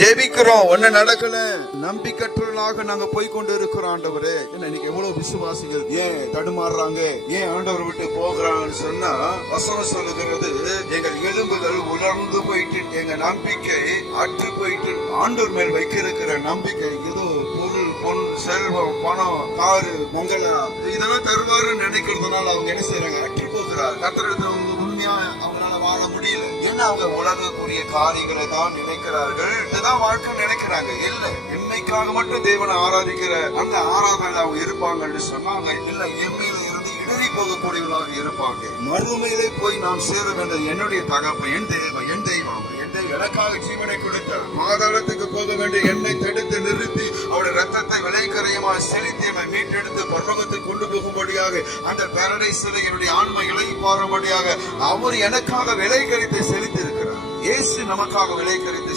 ஜெபிக்கிறோம், ஒண்ணு நடக்கல, நம்பிக்கற்றவர்களாக நாங்க போய் கொண்டு இருக்கிறோம் ஆண்டவரே. இன்னைக்கு எவ்வளவு விசுவாசிகள் ஏன் தடுமாறுறாங்க, ஏன் ஆண்டவர் விட்டு போகிறாங்கன்னு சொன்னா, வசனம் சொல்லுகிறது, எங்கள் எலும்புகள் உலர்ந்து போயிட்டு, எங்க நம்பிக்கை அற்று போயிட்டு, ஆண்டவர் மேல் வைக்க இருக்கிற நம்பிக்கை ஏதோ பொருள், பொன், செல்வம், பணம், காரு, மங்களா இதெல்லாம் தருவாரு நினைக்கிறதுனால அவங்க என்ன செய்யறாங்க, அற்று போகிறார். கர்த்தரிடத்துல உண்மையா அவங்களால வாழ முடியல. ஏன்னா அவங்க உலகக்கூடிய காரியங்களை தான் நினைக்கிறார்கள், இதுதான் வாழ்க்கை நினைக்கிறாங்க. இல்ல, என்னைக்காக மட்டும் தேவனை ஆராதிக்கிற அந்த ஆராதனை அவங்க இருப்பாங்கன்னு சொன்னாங்க. இல்ல, எம்மையில இருந்து இடறி போகக்கூடியவர்களாக இருப்பாங்க. மறுமையிலே போய் நாம் சேர வேண்டும். என்னுடைய தகப்பன், என் தெய்வம், என் தெய்வம் எனக்காக ஜீவனை கொடுத்தார். பாதாளத்துக்கு போக வேண்டிய என்னை தடுத்து நிறுத்தி அவருடைய ரத்தத்தை விலைக்கரையமா செலுத்தி என்னை மீட்டெடுத்து பரலோகத்துக்கு கொண்டு போகும்படியாக, அந்த பாரடைஸில் என்னுடைய ஆன்மை இலகி பாரும்படியாக அவர் எனக்காக விலை கரித்து செலுத்தி இருக்கிறார். இயேசு நமக்காக விலை கரித்து